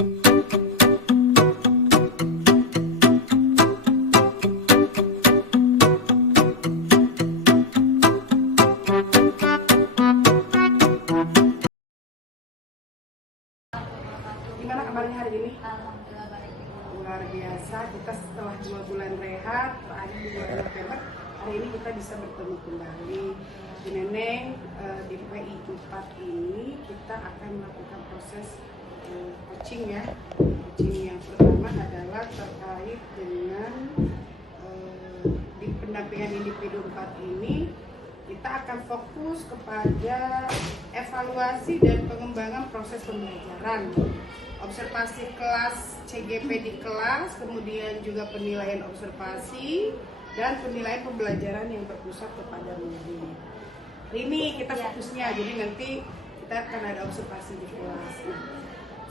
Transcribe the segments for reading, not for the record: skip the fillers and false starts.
Gimana kabarnya hari ini? Alhamdulillah baik. Luar biasa, kita setelah 2 bulan rehat, terakhir di bulan November, hari ini kita bisa bertemu kembali. Bu Neneng, di PI 4 ini kita akan melakukan proses coaching ya. Coaching yang pertama adalah terkait dengan di pendampingan individu 4 ini, kita akan fokus kepada evaluasi dan pengembangan proses pembelajaran, observasi kelas CGP di kelas, kemudian juga penilaian observasi dan penilaian pembelajaran yang berpusat kepada murid. Hari ini kita fokusnya, jadi nanti kita akan ada observasi di kelas. Nah,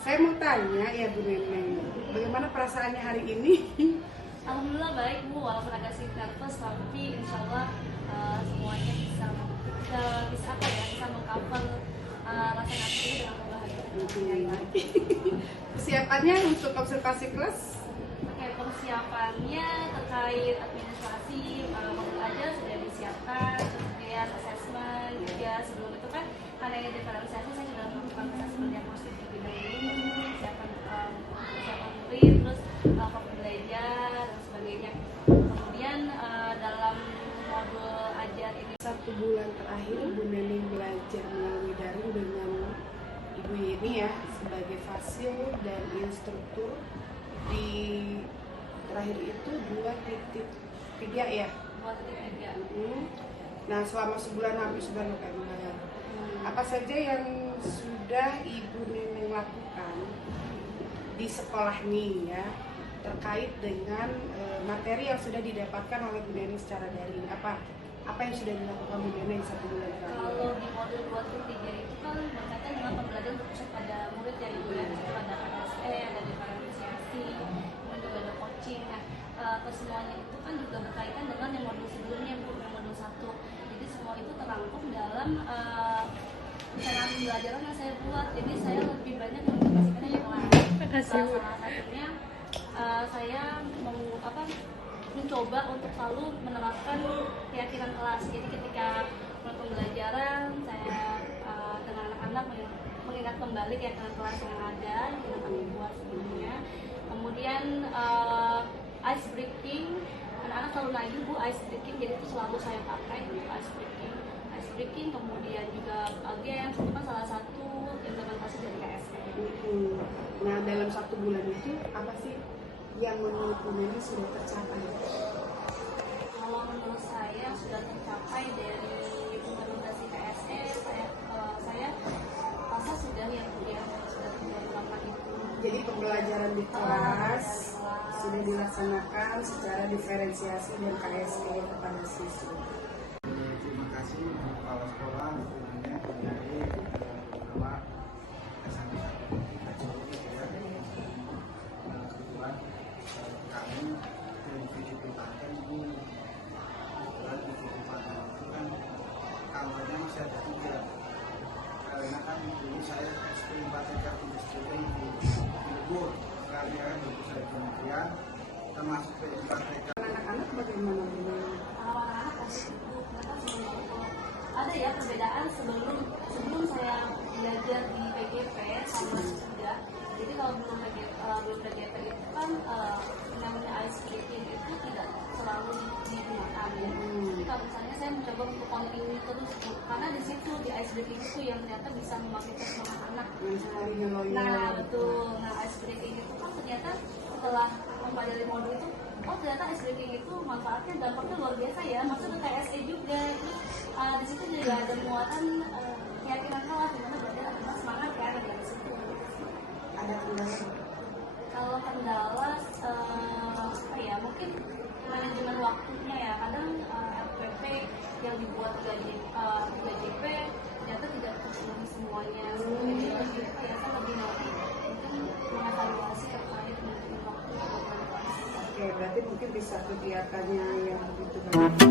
saya mau tanya ya Bu Neneng, bagaimana perasaannya hari ini? Alhamdulillah baik Bu, walaupun agak sedikit nervous tapi insya Allah semuanya bisa mengcover rasa nervous ini dengan kebahagiaan. Persiapannya untuk observasi kelas? Oke, persiapannya terkait administrasi modul aja sudah disiapkan, kemudian assessment juga sebelum itu kan karena ini diferensiasi saya sudah melakukan assessment diagnostik terlebih dahulu, persiapan murid, terus fokus belajar dan sebagainya. Kemudian dalam modul ajar ini 1 bulan terakhir Bu Neneng belajar melalui daring dengan Ibu ini ya sebagai fasil dan instruktur di terakhir itu 2.3 ya. 2.3. Nah selama sebulan hampir sebulan November, apa saja yang sudah Ibu Neneng lakukan di sekolah nih ya terkait dengan materi yang sudah didapatkan oleh Bu Neneng secara daring? Apa yang sudah dilakukan Bu Neneng 1 bulan terakhir? Kalau di modul 2.3 itu kan berkaitan dengan pembelajaran berpusat pada murid ya Ibu ya, itu ada KSE, ada diferensiasi, kemudian juga ada coaching. Nah, kesemuanya itu kan juga berkaitan dengan yang modul sebelumnya, yang modul 1. Jadi semua itu terangkum dalam cara pembelajaran yang saya buat. Jadi saya lebih banyak mengintegrasikannya yang lain. Salah satunya saya mencoba untuk selalu menerapkan keyakinan kelas. Jadi ketika pembelajaran saya dengan anak-anak mengingat kembali keyakinan kelas yang ada yang sudah kami buat sebelumnya. Kemudian ice breaking, anak-anak selalu nanya Bu ice breaking, jadi itu selalu saya pakai ice breaking. Kemudian juga again itu kan salah satu implementasi dari KSE. Nah dalam 1 bulan itu apa sih yang menurut Bu Neneng sudah tercapai? Kalau menurut saya sudah tercapai dari implementasi KSE, saya rasa sudah yang sudah dilakukan itu. Jadi pembelajaran di kelas sudah dilaksanakan secara diferensiasi dan KSE kepada siswa. Terima kasih untuk kepala sekolah, tentunya dari beberapa SMK kebetulan kami di Paten ini kebetulan di Paten itu kan kamarnya masih ada 3 karena kan dulu saya eksprim Paten industri di Bogor sekalian untuk saya kemudian termasuk PMK Anak-anak bagaimana Bu Neneng? Anak-anak pasti ada ya perbedaan sebelum saya belajar di PGP sama sudah. Jadi kalau belum PGP itu kan namanya ice breaking itu tidak selalu digunakan ya. Jadi kalau misalnya saya mencoba untuk continue terus karena di situ di ice breaking itu yang ternyata bisa membangkitkan semangat anak. Nah betul. Nah ice breaking itu kan ternyata setelah mempelajari modul itu ternyata ice breaking itu manfaatnya dampaknya luar biasa ya, maksudnya kayak SE juga. Terus di situ juga ada muatan keyakinan kelas dimana belajar adalah semangat ya dari situ. Ada kendala? Kalau kendala mungkin manajemen waktunya ya, kadang LPP yang dibuat 3JP ternyata tidak terpenuhi semuanya. Jadi saya lebih nanti mungkin mengevaluasi terkait manajemen waktu. Oke, berarti mungkin bisa kegiatannya yang begitu banyak.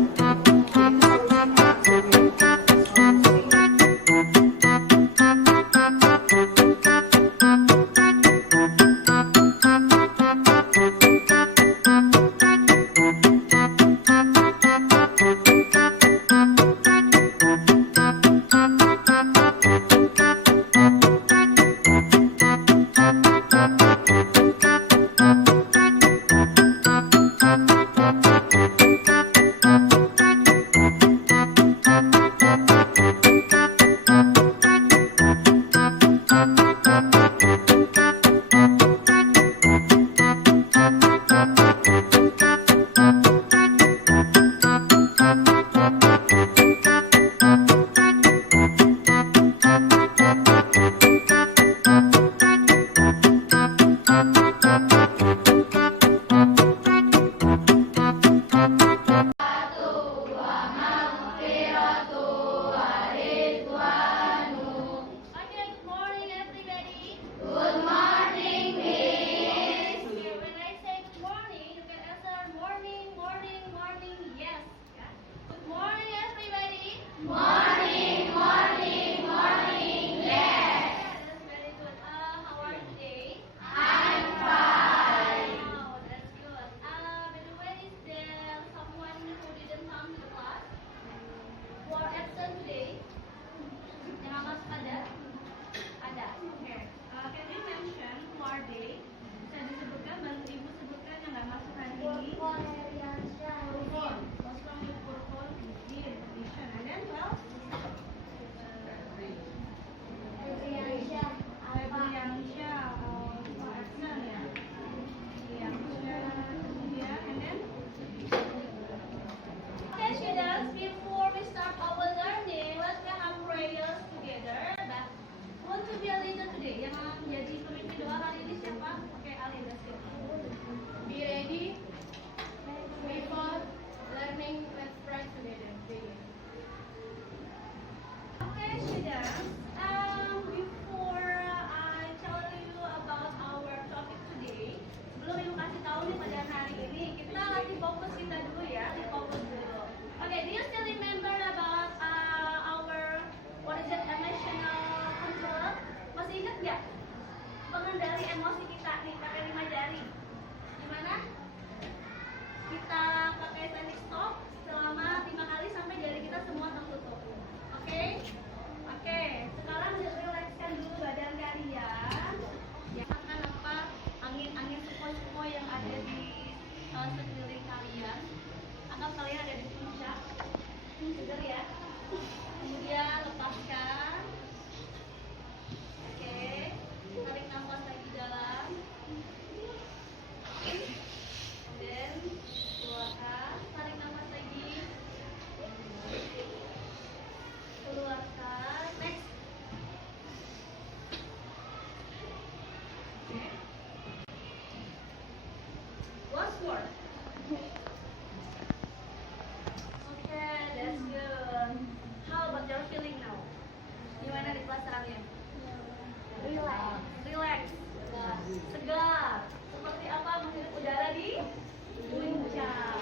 emosi kita nih pakai 5 jari. Gimana? Kita pakai standing stop selama 5 kali sampai jari kita semua tertutup. Oke? Oke, sekarang relaxkan dulu badan kalian. Ya, akan apa angin-angin sepoi-sepoi yang ada di sekeliling kalian. Anggap kalian ada di puncak. Segar ya. Kemudian lepaskan. Oke, tarik nafas lagi dalam. Dan keluarkan. Tarik nafas lagi. Keluarkan. Next. Oke. Once more. Okay, that's good. How about your feeling now? Gimana di perasaannya? Relax. Relax. Segar. Seperti apa menghirup udara di puncak.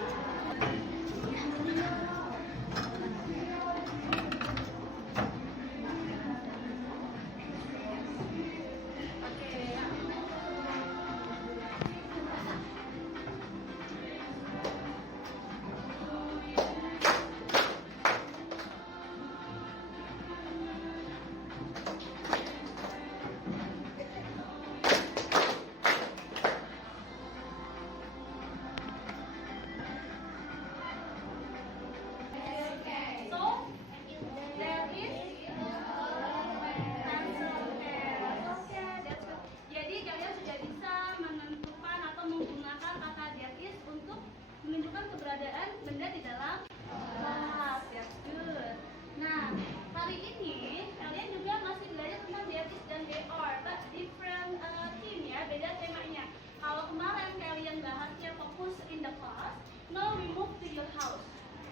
Menunjukkan keberadaan benda di dalam kelas. That's good. Nah, hari ini kalian juga masih belajar tentang diatis dan DR, but different theme ya, beda temanya. Kalau kemarin kalian bahasnya fokus in the class, now we move to your house.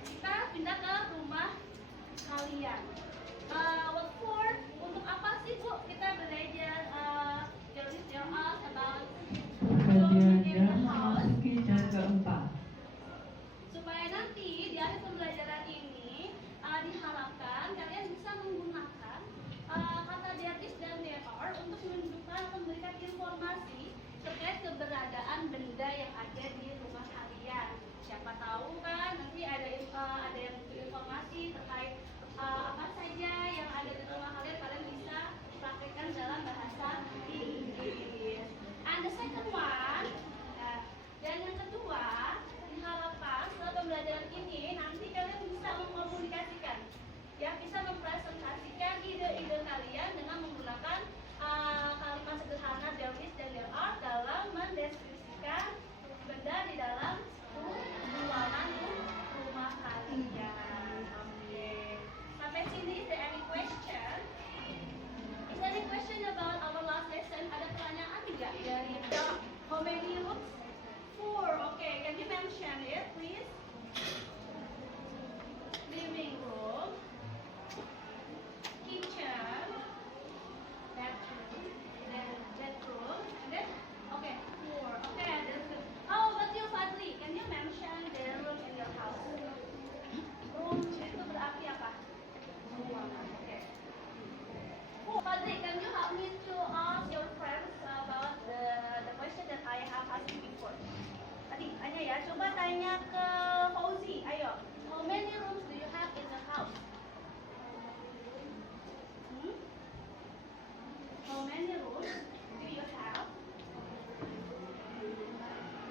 Kita pindah ke rumah kalian. What for? Untuk apa sih Bu kita belajar diatis dan about Kajiannya memasuki jam keempat. Supaya nanti di akhir pembelajaran ini diharapkan kalian bisa menggunakan kata diatis dan DR untuk menunjukkan atau memberikan informasi terkait keberadaan benda yang ada di rumah kalian. Siapa tahu kan nanti ada yang informasi terkait apa saja yang ada di rumah kalian, kalian bisa praktekkan dalam bahasa Inggris. And the second one, dan yang kedua, diharapkan setelah pembelajaran ini nanti kalian bisa mengkomunikasikan, ya, bisa mempresentasikan ide-ide kalian dengan menggunakan kalimat sederhana there is dan there are dalam mendeskripsikan benda di dalam ruangan rumah kalian. Oke. Sampai sini, is there any question? Is there any question about our last lesson? Ada pertanyaan tidak dari how many rooms? 4. Okay, can you mention it, please? Living room, kitchen, bedroom, and then okay, 4. Okay, that's good. How about you, Fadli? Can you mention the room in your house? Room itu berarti apa? Ruangan. Okay. Fadli, can you help me to ask your friends about the question that I have asked you before? Tadi tanya ya, coba tanya ke Fauzi. Ayo, how many rooms do you have in the house? How many rooms do you have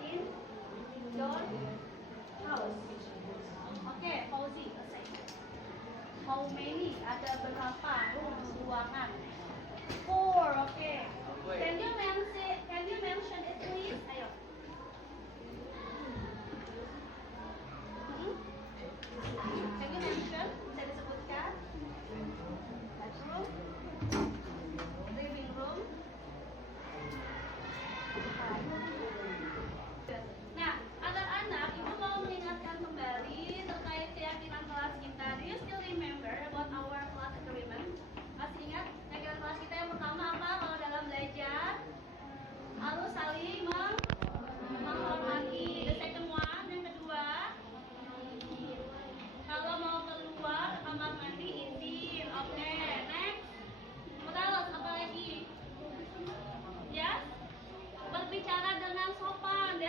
in your house? Okay, Fauzi, say. How many? Ada berapa rooms, ruangan? 4. Okay. Can you mention it, please? Ayo. Can you mention? Bisa disebutkan? Bedroom, living room. Nah, anak-anak, Ibu mau mengingatkan kembali terkait keyakinan kelas kita. Do you still remember about our class agreement?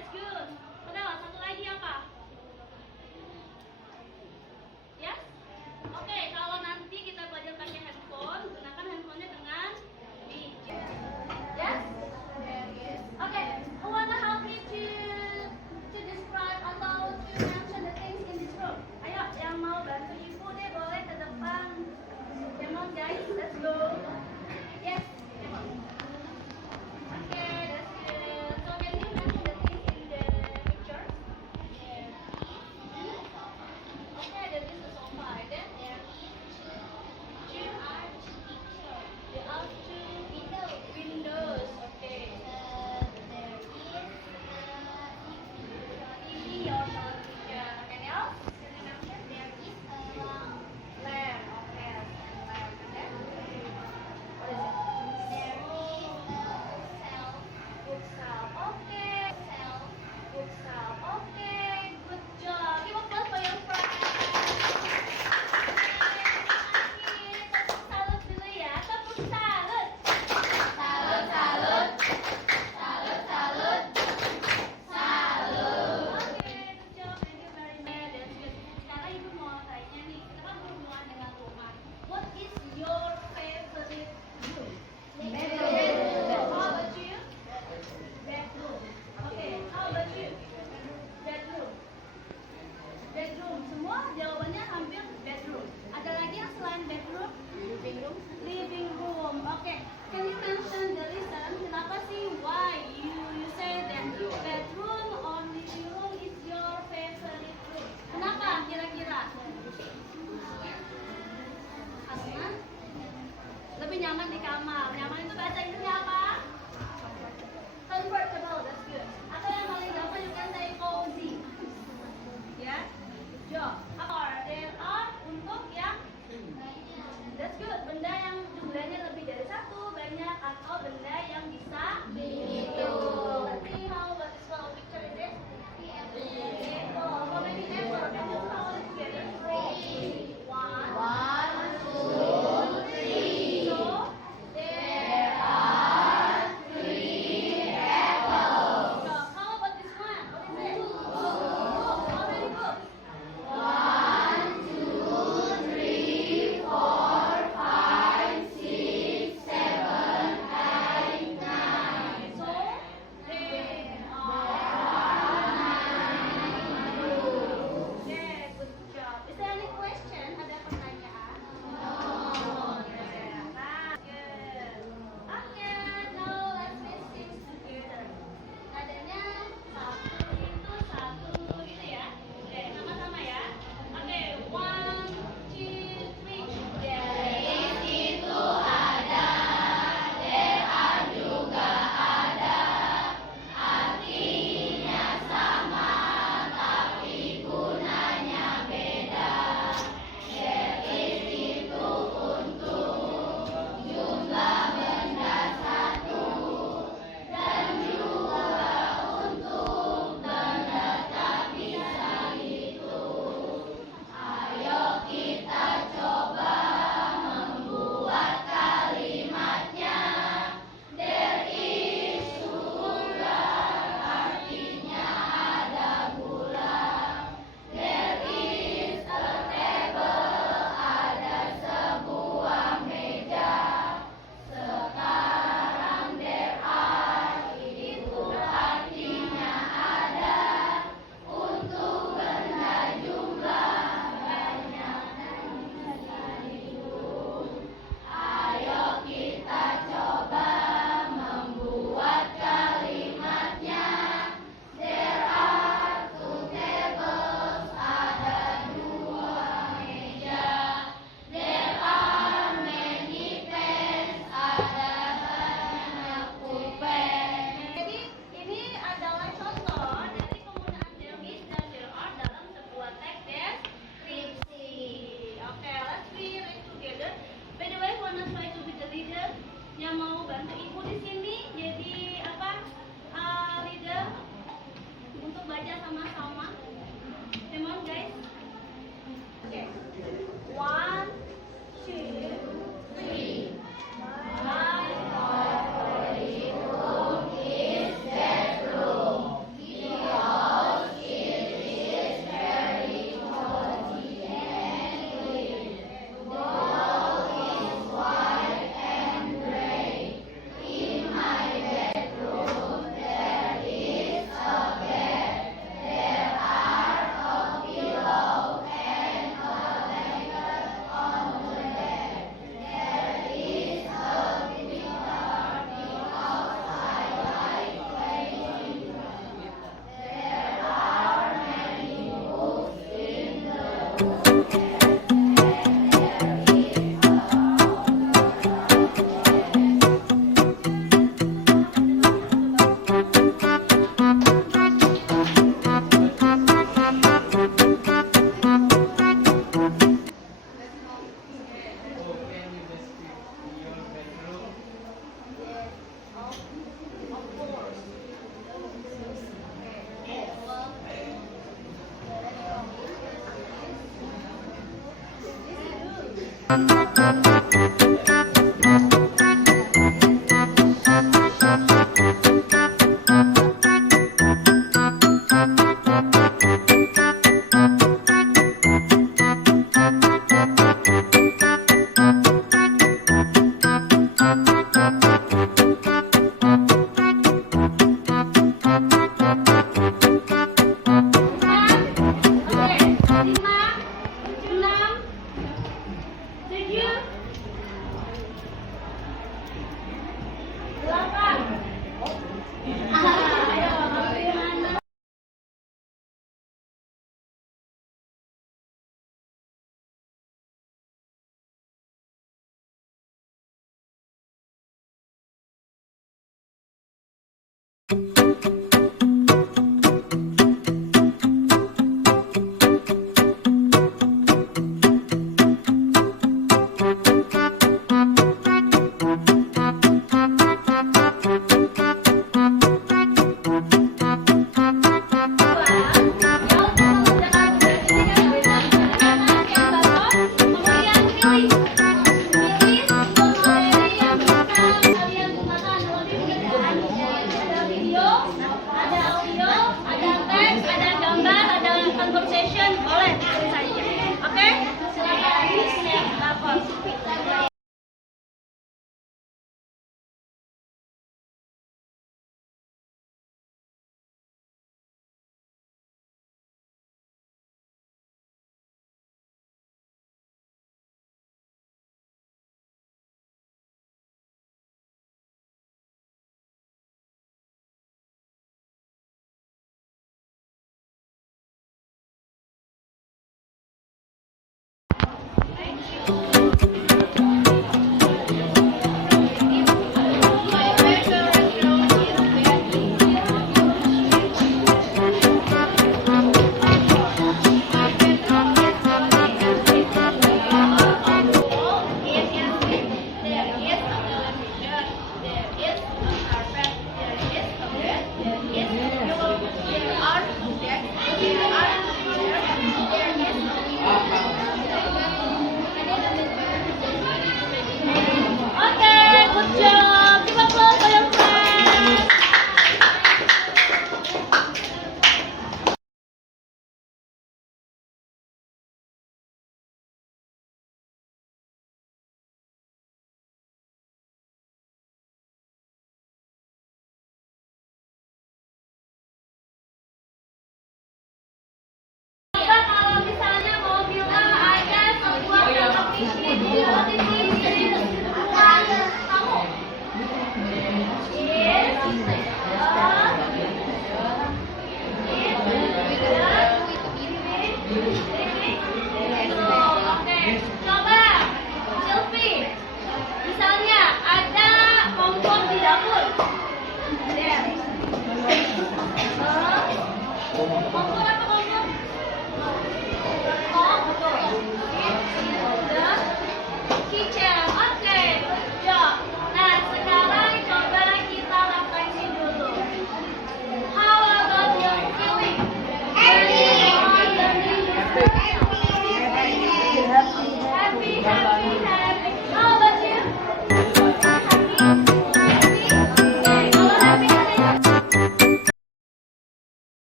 that's good. Kenapa? Satu lagi apa? Yes? Oke, kalau nanti kita belajar pakai handphone, gunakan handphonenya dengan ini. Yes? Okay, who wanna help me to describe atau to mention the things in this room? Ayo, yang mau bantu ibu deh boleh ke depan. Come on guys, let's go. Yes, come on. Okay, that's good. So can you mention the things in the picture?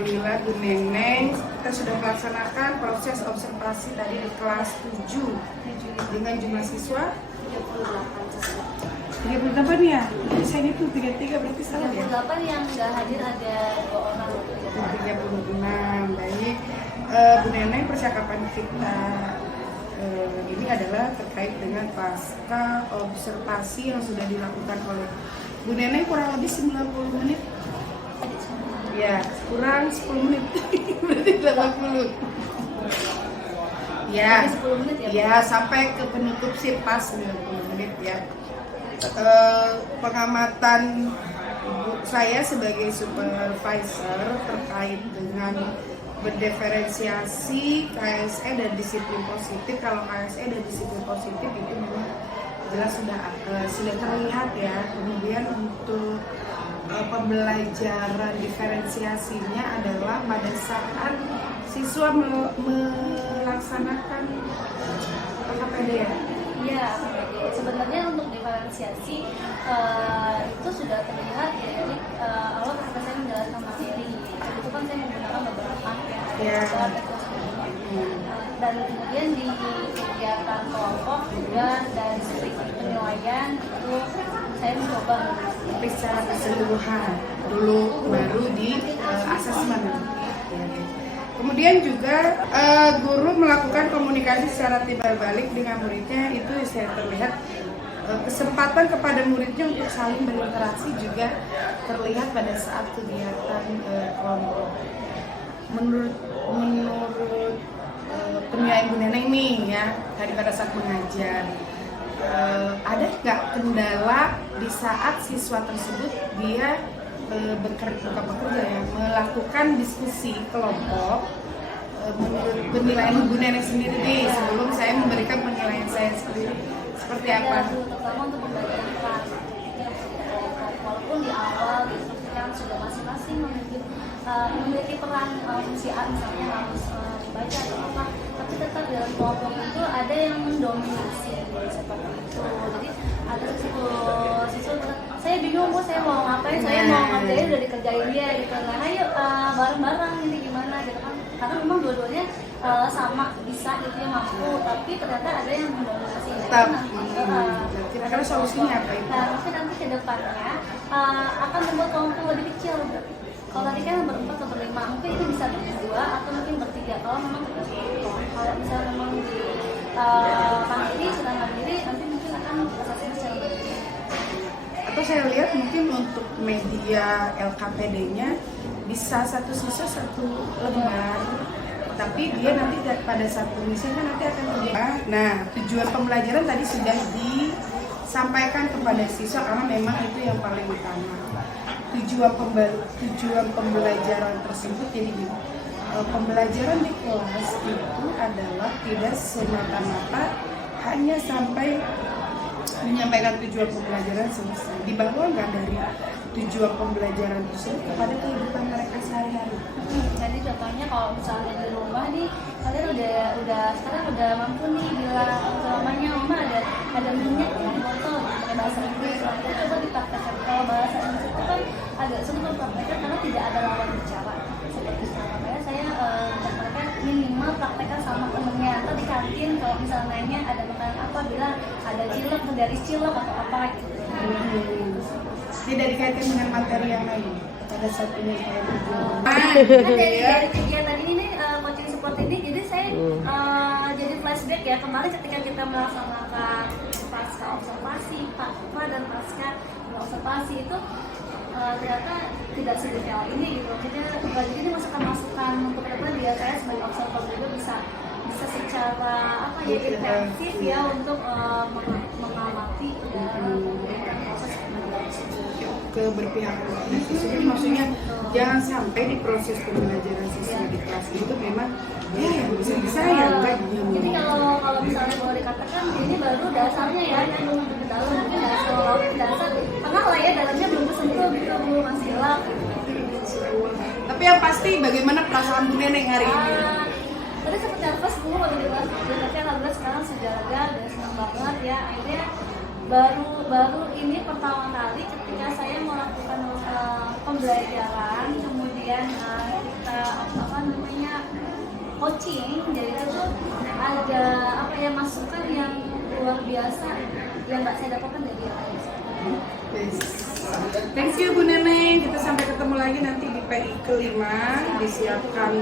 Alhamdulillah Bu Neneng, kita sudah melaksanakan proses observasi tadi di kelas 7 dengan jumlah siswa 38 ya? Saya itu 33 berarti salah ya? 38 yang nggak hadir ada 2 orang. 36, baik. Bu Neneng, percakapan kita ini adalah terkait dengan pasca observasi yang sudah dilakukan oleh Bu Neneng kurang lebih 90 menit. Ya, kurang 10 menit. Berarti 80. Ya, 10 menit ya? Ya, sampai ke penutup sih pas 90 menit ya. Pengamatan saya sebagai supervisor terkait dengan berdiferensiasi KSE dan disiplin positif. Kalau KSE dan disiplin positif itu memang jelas sudah terlihat ya. Kemudian untuk pembelajaran diferensiasinya adalah pada saat siswa melakukan melaksanakan PKPD ya? Iya, sebenarnya untuk diferensiasi itu sudah terlihat dari awal ketika saya menjalankan materi. Itu kan saya menggunakan beberapa Ya. Dan kemudian di kegiatan kelompok juga dan sesi penilaian itu saya mencoba Tapi secara keseluruhan dulu baru di asesmen. Kemudian juga guru melakukan komunikasi secara timbal balik dengan muridnya, itu saya terlihat kesempatan kepada muridnya untuk saling berinteraksi juga terlihat pada saat kegiatan kelompok. Menurut penilaian Bu Neneng nih ya, tadi pada saat mengajar, ada nggak kendala di saat siswa tersebut dia bekerja ya, melakukan diskusi kelompok? Menurut penilaian Bu Neneng sendiri nih, sebelum saya memberikan penilaian saya sendiri, seperti apa? Terutama untuk pembagian peran, walaupun di awal kan sudah masing-masing memiliki peran fungsi A, misalnya harus membaca atau apa, tapi tetap dalam kelompok itu ada yang mendominasi seperti itu. Jadi ada siswa saya bingung, Bu, saya mau ngapain, saya mau ngapain, udah dikerjain dia gitu. Nah, ayo bareng-bareng ini gimana gitu kan, karena memang dua-duanya sama bisa gitu yang mampu, tapi ternyata ada yang mendominasi. Kira-kira solusinya apa itu? Nah, mungkin nanti ke depannya akan membuat kelompok lebih kecil. Kalau tadi kan berempat atau berlima, mungkin itu bisa berdua atau mungkin bertiga. Kalau memang kalau misalnya memang di mandiri sudah mandiri, nanti mungkin akan prosesnya secara berbeda. Atau saya lihat mungkin untuk media LKPD-nya bisa satu siswa satu lembar, tapi dia nanti pada satu misalnya nanti akan terjadi. Nah, tujuan pembelajaran tadi sudah disampaikan kepada siswa karena memang itu yang paling utama. Tujuan pembelajaran tersebut jadi pembelajaran di kelas itu adalah tidak semata-mata hanya sampai menyampaikan tujuan pembelajaran selesai, dibawa nggak dari tujuan pembelajaran tersebut kepada kehidupan mereka sehari-hari. Jadi contohnya kalau misalnya di rumah nih, kalian udah sekarang udah mampu nih bilang mamanya, mama ada minyak ya, botol pakai bahasa Inggris. Kita coba dipraktekkan. Kalau bahasa Inggris itu kan agak sulit mempraktekkan karena tidak ada lawan bicara seperti itu. Makanya saya mereka minimal praktekkan sama temennya atau di kantin. Kalau misalnya nanya ada makanan apa, bilang ada cilok, dari cilok atau apa gitu. Tidak dikaitkan dengan materi yang lain pada saat ini saya dari kegiatan ini coaching support ini, jadi saya jadi flashback ya kemarin ketika kita melaksanakan pasca observasi, pasca dan pasca observasi itu ternyata tidak sedetail ini gitu. Jadi ini masukan untuk apa dia saya sebagai observer juga bisa secara apa ya intensif ya untuk mengamati dan proses keberpihakan siswa. Maksudnya jangan sampai di proses pembelajaran siswa di kelas itu memang ya yang bisa ya enggak. Jadi kalau misalnya boleh dikatakan ini baru dasarnya ya, yang belum ke dalam, mungkin dasar tengah lah ya, dalamnya belum kesentuh gitu, belum masih gelap. Tapi yang pasti bagaimana perasaan Bu Neneng hari ini? Tadi sempat nervous dulu waktu di kelas, tapi alhamdulillah sekarang sudah lega dan senang banget ya. Akhirnya baru ini pertama kali ketika saya melakukan pembelajaran, kemudian kita coaching, jadi itu ada apa ya, masukan yang luar biasa yang nggak saya dapatkan dari yang lain. Thank you Bu Neneng, kita sampai ketemu lagi nanti di PI kelima, disiapkan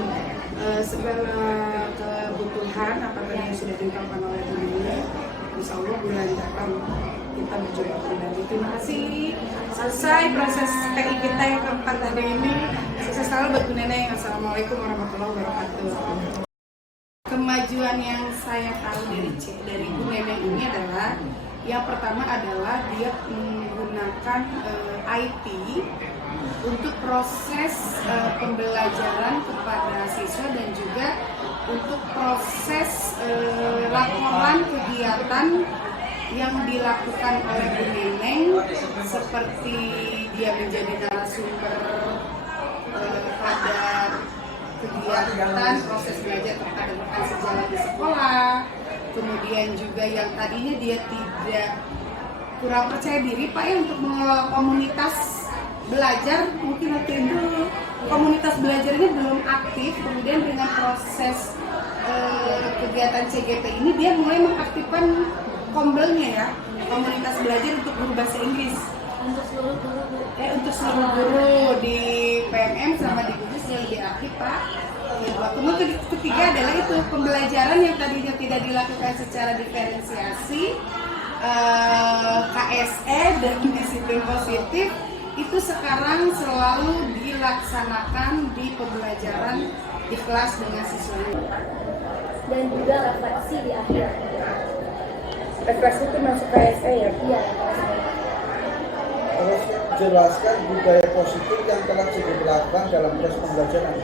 segala kebutuhan apa tadi yang sudah diungkapkan oleh Bu Neneng. Insya Allah bulan depan kita mencoba kembali. Terima kasih. Selesai proses PI kita yang keempat hari ini. Sukses selalu buat Bu Neneng. Assalamualaikum warahmatullahi wabarakatuh. Kemajuan yang saya tahu dari Bu Neneng ini adalah yang pertama adalah dia menggunakan IT untuk proses pembelajaran kepada siswa dan juga untuk proses laporan kegiatan yang dilakukan oleh Bu Neneng, seperti dia menjadi narasumber pada kegiatan proses belajar tentang rekan sejalan di sekolah. Kemudian juga yang tadinya dia tidak kurang percaya diri Pak ya untuk mengelola komunitas belajar, mungkin waktu itu komunitas belajarnya belum aktif. Kemudian dengan proses kegiatan CGP ini dia mulai mengaktifkan kombelnya ya, komunitas belajar untuk guru bahasa Inggris. Untuk seluruh guru. Untuk seluruh guru di PMM sama di Kudus yang lebih aktif Pak. Kemudian ketiga adalah itu pembelajaran yang tadinya tidak dilakukan secara diferensiasi, KSE dan disiplin positif itu sekarang selalu dilaksanakan di pembelajaran di kelas dengan siswanya. Dan juga refleksi di akhir. Refleksi itu masuk KSE ya? Iya. Terus jelaskan budaya positif yang telah dilakukan dalam proses pembelajaran.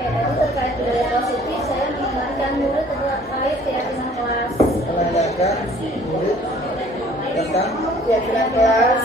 Oke, tadi terkait budaya positif, saya mengingatkan murid terkait keyakinan kelas. Menanyakan murid tentang Keyakinan kelas.